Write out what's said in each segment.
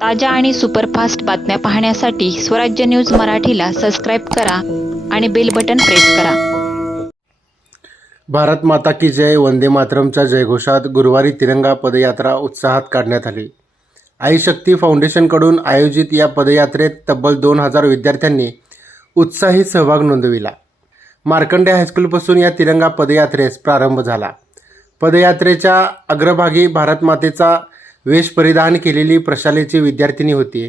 ताज्या आणि सुपरफास्ट बातम्या पाहण्यासाठी स्वराज्य न्यूज मराठीला सबस्क्राईब करा आणि बेल बटन प्रेस करा। भारत माता की जय वंदे मातरमच्या जयघोषात गुरुवारी तिरंगा पदयात्रा उत्साहात काढण्यात आली। आई शक्ती फाउंडेशनकडून आयोजित या पदयात्रेत तब्बल 2000 विद्यार्थ्यांनी उत्साही सहभाग नोंदविला। मार्कंडे हायस्कूलपासून या तिरंगा पदयात्रेस प्रारंभ झाला। पदयात्रेच्या अग्रभागी भारत मातेचा वेश परिधान केलेली प्रशालेची विद्यार्थिनी होती।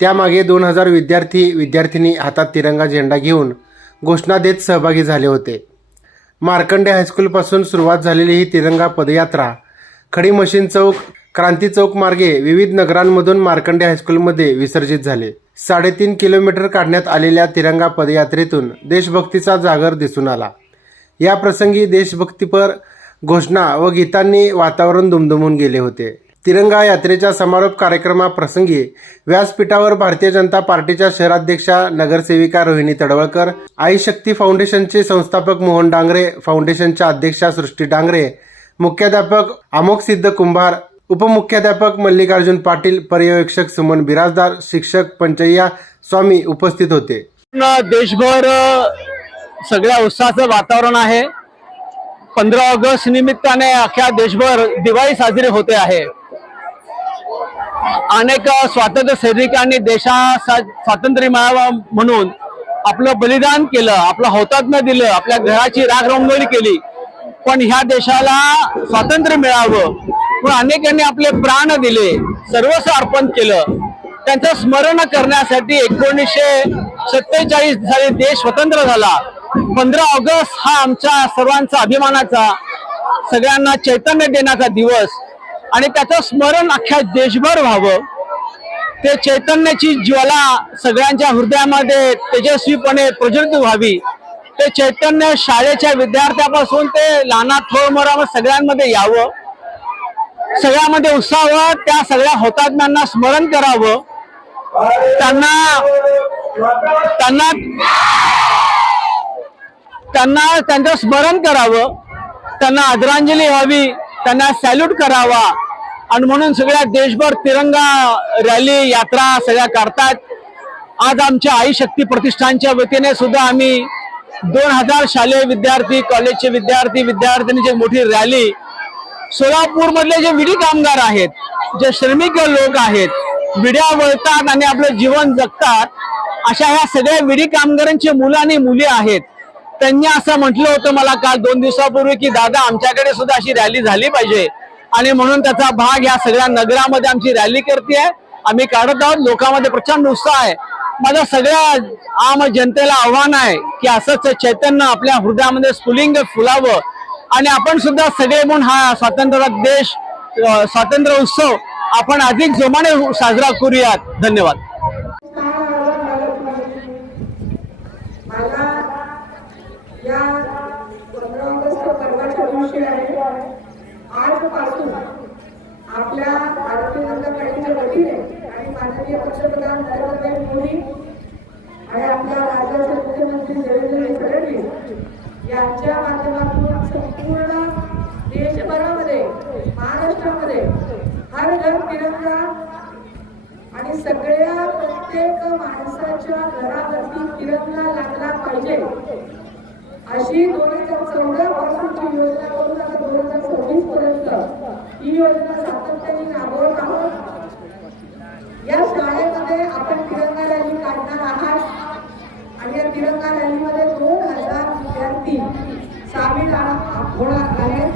त्यामागे 2000 विद्यार्थी-विद्यार्थिनी हातात तिरंगा झेंडा घेऊन घोषणा देत सहभागी झाले होते। मार्कंडे हायस्कूलपासून सुरुवात झालेली ही तिरंगा पदयात्रा खडी मशीन चौक, क्रांती चौक मार्गे विविध नगरांमधून मार्कंडे हायस्कूलमध्ये विसर्जित झाले। 3.5 किलोमीटर काढण्यात आलेल्या तिरंगा पदयात्रेतून देशभक्तीचा जागर दिसून आला। या प्रसंगी देशभक्तीपर घोषणा व गीतांनी वातावरण दुमदुमून गेले होते। तिरंगा यात्रेच्या समारोप कार्यक्रमाप्रसंगी व्यासपीठावर भारतीय जनता पार्टीच्या शहराध्यक्षा नगरसेविका रोहिणी तडवळकर, आई शक्ती फाउंडेशनचे संस्थापक मोहन डांगरे, फाउंडेशनच्या अध्यक्षा सृष्टी डांगरे, मुख्याध्यापक अमोक सिद्ध कुंभार, उपमुख्याध्यापक मल्लिकार्जुन पाटील, पर्यवेक्षक सुमन बिराजदार, शिक्षक पंचय्या स्वामी उपस्थित होते। देशभर सगळ्या उत्साहाचं वातावरण आहे। 15 ऑगस्ट निमित्ताने अख्ख्या देशभर दिवाळी साजरी होते आहे। अनेक स्वातंत्र्य सैनिकांनी स्वातंत्र्य मिळावं म्हणून आपलं बलिदान केलं, आपलं हौतात्म्य दिलं, आपल्या घराची राखरंगोली केली, पण ह्या देशाला स्वातंत्र्य मिळावं म्हणून अनेकांनी आपले प्राण दिले, सर्वस्व अर्पण केलं। त्यांचं स्मरण करण्यासाठी 1947 साली देश स्वतंत्र झाला। 15 ऑगस्ट हा आमच्या सर्वांचा अभिमानाचा, सगळ्यांना चैतन्य देण्याचा दिवस आणि त्याचं स्मरण अख्ख्या देशभर व्हावं, ते चैतन्याची ज्वाला सगळ्यांच्या हृदयामध्ये तेजस्वीपणे प्रज्वलित व्हावी, ते चैतन्य शाळेच्या विद्यार्थ्यापासून ते लहान थोर सगळ्यांमध्ये यावं, सगळ्यामध्ये उत्साह, त्या सगळ्या हुतात्म्यांना स्मरण करावं, त्यांचं स्मरण करावं, त्यांना आदरांजली व्हावी, त्यांना सॅल्यूट करावा आणि म्हणून सगळ्या देशभर तिरंगा रॅली यात्रा सगळ्या काढतात। आज आमच्या आई शक्ती प्रतिष्ठानच्या वतीने सुद्धा आम्ही 2000 शालेय विद्यार्थी, कॉलेजचे विद्यार्थ्यांची मोठी रॅली, सोलापूर मधले जे विडी कामगार आहेत, जे श्रमिक लोक आहेत, विड्या वळतात आणि आपलं जीवन जगतात, अशा ह्या सगळ्या विडी कामगारांची मुलं आणि मुली आहेत। त्यांनी असं म्हटलं होतं मला काल 2 दिवसापूर्वी की दादा आमच्याकडे सुद्धा अशी रॅली झाली पाहिजे आणि म्हणून त्याचा भाग या सगळ्या नगरामध्ये आमची रॅली करते, आम्ही काढत आहोत। लोकांमध्ये प्रचंड उत्साह आहे। माझं सगळ्या आम जनतेला आव्हान आहे की असंच चैतन्य आपल्या हृदयामध्ये स्फुलिंग फुलावं आणि आपण सुद्धा सगळे म्हणून हा स्वातंत्र्य उत्सव आपण अधिक जोमाने साजरा करूयात। धन्यवाद। या 15 ऑगस्ट पर्वाच्या दिवशी आहे, आजपासून आपल्या भारतीय जनता पार्टीच्या वतीने आणि माननीय पंतप्रधान नरेंद्र मोदी आणि आपल्या राज्याचे मुख्यमंत्री देवेंद्र फडणवीस यांच्या माध्यमातून संपूर्ण देशभरामध्ये, महाराष्ट्रामध्ये हर घर तिरंगा आणि सगळ्या प्रत्येक माणसाच्या घरावरती तिरंगा लागला पाहिजे अशी 2014 पासूनची योजना करून आता 2026 पर्यंत ही योजना सातत्याने राबवत आहोत। या शाळेमध्ये आपण तिरंगा रॅली काढणार आहात आणि या तिरंगा रॅलीमध्ये 2000 विद्यार्थी सामील होणार आहेत।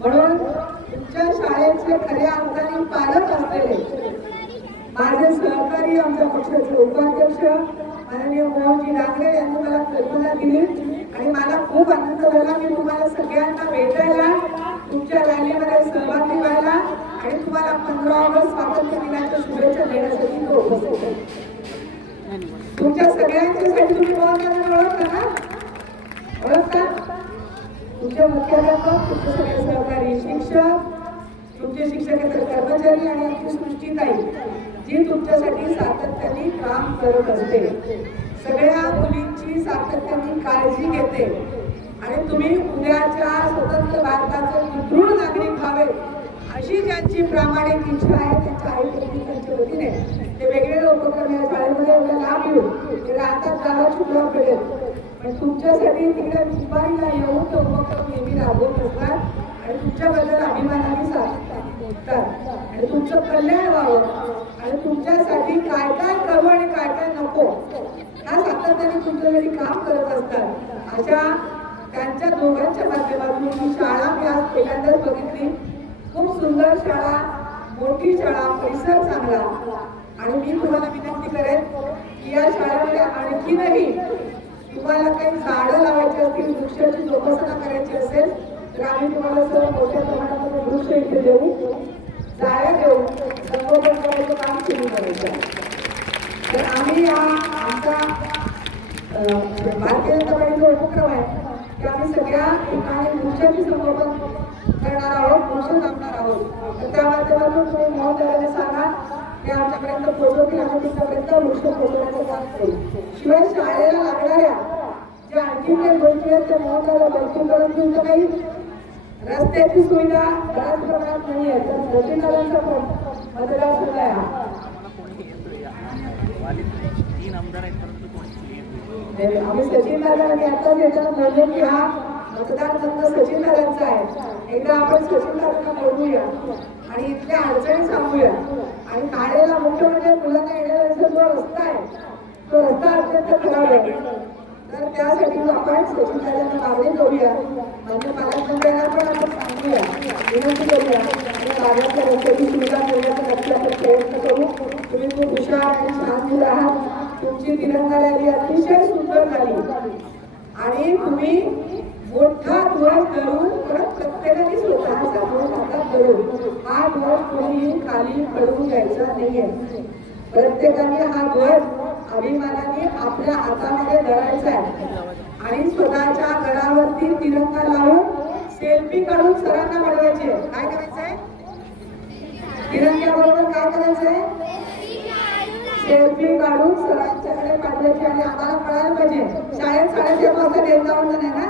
म्हणून तुमच्या शाळेचे खऱ्या अर्थाने पालक असलेले माझे सहकारी, आमच्या पक्षाचे उपाध्यक्ष माननीय मोहनजी डांगरे यांनी मला कल्पना दिली आणि मला खूप आनंद झाला की तुम्हाला सगळ्यांना भेटायला, तुमच्या रॅलीमध्ये सहभागी व्हायला आणि तुम्हाला 15 ऑगस्ट स्वातंत्र्य दिनाच्या शुभेच्छा देण्यासाठी उपस्थित आहे। तुमच्या सगळ्यांच्यासाठी तुम्ही मोहनजी ओळखता ना? ओळखता? तुमचे मुख्याध्यापक, तुमचे सगळे सहकारी शिक्षक, तुमचे शिक्षकेतर कर्मचारी आणि आमची सृष्टीताई जी तुमच्यासाठी सातत्याने काम करत असते, सगळ्या मुलींची सातत्याने काळजी घेते आणि तुम्ही उद्याच्या स्वतंत्र भारताचे सुदृढ नागरिक व्हावे अशी ज्यांची प्रामाणिक इच्छा आहे त्यांच्या आई पद्धतीने ते वेगवेगळे उपक्रम या शाळेमध्ये एवढा लाभ घेऊन ते राहतात गावात शुक्रवार पेडेल. पण तुमच्यासाठी तिकडे मुंबईला येऊन तो उपक्रम नेहमी राबवत असतात आणि तुमच्याबद्दल अभिमानाने सांगतात आणि तुमचं कल्याण व्हावं आणि तुमच्यासाठी काय काय करू आणि काय काय नको हा सातत्याने तुमच्यासाठी काम करत असतात. अशा त्यांच्या दोघांच्या माध्यमातून ही शाळा मी आज पहिल्यांदाच बघितली. खूप सुंदर शाळा, मोठी शाळा, परिसर चांगला. आणि मी तुम्हाला विनंती करेन की या शाळेमध्ये आणखीनही तुम्हाला काही झाडं लावायची असतील, वृक्षाची जोपासना करायची असेल तर आम्ही तुम्हाला सर्व मोठ्या प्रमाणामध्ये वृक्ष इथे देऊ, जाळ्या देऊ, संगोपन करायचं काम सुरू करायचं. तर आम्ही आमचा भारतीय जनता पार्टीचा उपक्रम आहे की आम्ही सगळ्या ठिकाणी वृक्षाची संगोपन करणार आहोत, वृक्ष लावणार आहोत. तर त्या माध्यमातून तुम्ही महोदयाने सांगा ते आमच्यापर्यंत पोहोचवतील, आम्ही तुमच्यापर्यंत वृक्ष पोहोचवण्याचं काम करू. शिवाय शाळेला लागणाऱ्या ज्या आणखी काही गोष्टी आहेत त्या महोदयाला भरपूर करून तुमचं काही रस्त्याची सुविधा बऱ्याच प्रमाणात नाही आहे. तर सचिनदारांचा मतदारसंघ आहे हा. आम्ही सचिनदारांनी आताच याच्यात बोललो की हा मतदारसंघ सचिनदारांचा आहे. एकदा आपण सचिनदारांना बोलूया आणि इथल्या अडचणी सांगूया. आणि काळेला मुख्य म्हणजे मुलांना येण्याचा जो रस्ता आहे तो रस्ता अत्यंत खराब आहे. तर त्यासाठी आपण सचिनदारांना मागणी करूया, म्हणजे पालकमंत्र्यांना पण आपण सांगूया, विनंती करूया आणि भागातल्या रस्त्याची सुविधा करण्याचा नक्की आपण प्रयत्न करू. तुम्ही खूप हुशार आणि छान मुलं आहात. तुमची तिरंगा रॅली अतिशय सुंदर झाली आणि तुम्ही मोठा ध्वज धरून परत प्रत्येकाने स्वतःचा ध्वज हातात धरून हा ध्वज कोणीही खाली पडून घ्यायचा नाहीये. प्रत्येकाने हा ध्वज अभिमानाने आपल्या हातामध्ये धरायचा आहे आणि स्वतःच्या गळावरती तिरंगा लावून सेल्फी काढून सरांना मिळवायचे. काय करायचंय? तिरंग्याबरोबर काय करायचंय? सेल्फी काढून सरांच्याकडे पाठवायची. आणि आम्हाला कळायला पाहिजे शाळेत 6:30 वाजता डेंगावून आहे ना,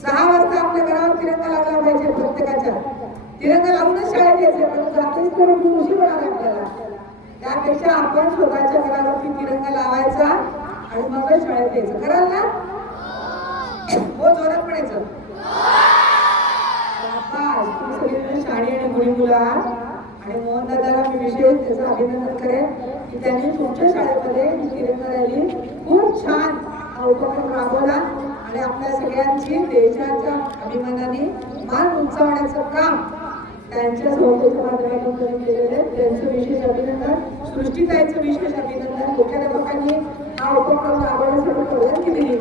6 वाजता आपल्या घरावर तिरंगा लागला पाहिजे. प्रत्येकाच्या तिरंगा लावूनच शाळेत यायचे, पण जातेच तर उशीर होणार आपल्याला. त्यापेक्षा आपण स्वतःच्या घरावरती तिरंगा लावायचा आणि मगच शाळेत यायचं. कराल ना? हो, जोरात म्हणायचं. तुम्ही सगळेजण शाळे आणि मुली मुलं आहात आणि मोहन दादाला मी विशेष त्याचं अभिनंदन करेन की त्यांनी तुमच्या शाळेमध्ये ही तिरंगा रॅली खूप छान उपक्रम राबवला आणि आपल्या सगळ्यांची देशाच्या अभिमानाने मान उंचावण्याचं काम त्यांच्या संस्थेच्या माध्यमातून करून केलेलं आहे. त्यांचं विशेष अभिनंदन. सृष्टीताईंचं विशेष अभिनंदन. मुख्याध्यापकांनी हा उपक्रम राबवण्यासाठी परवानगी दिली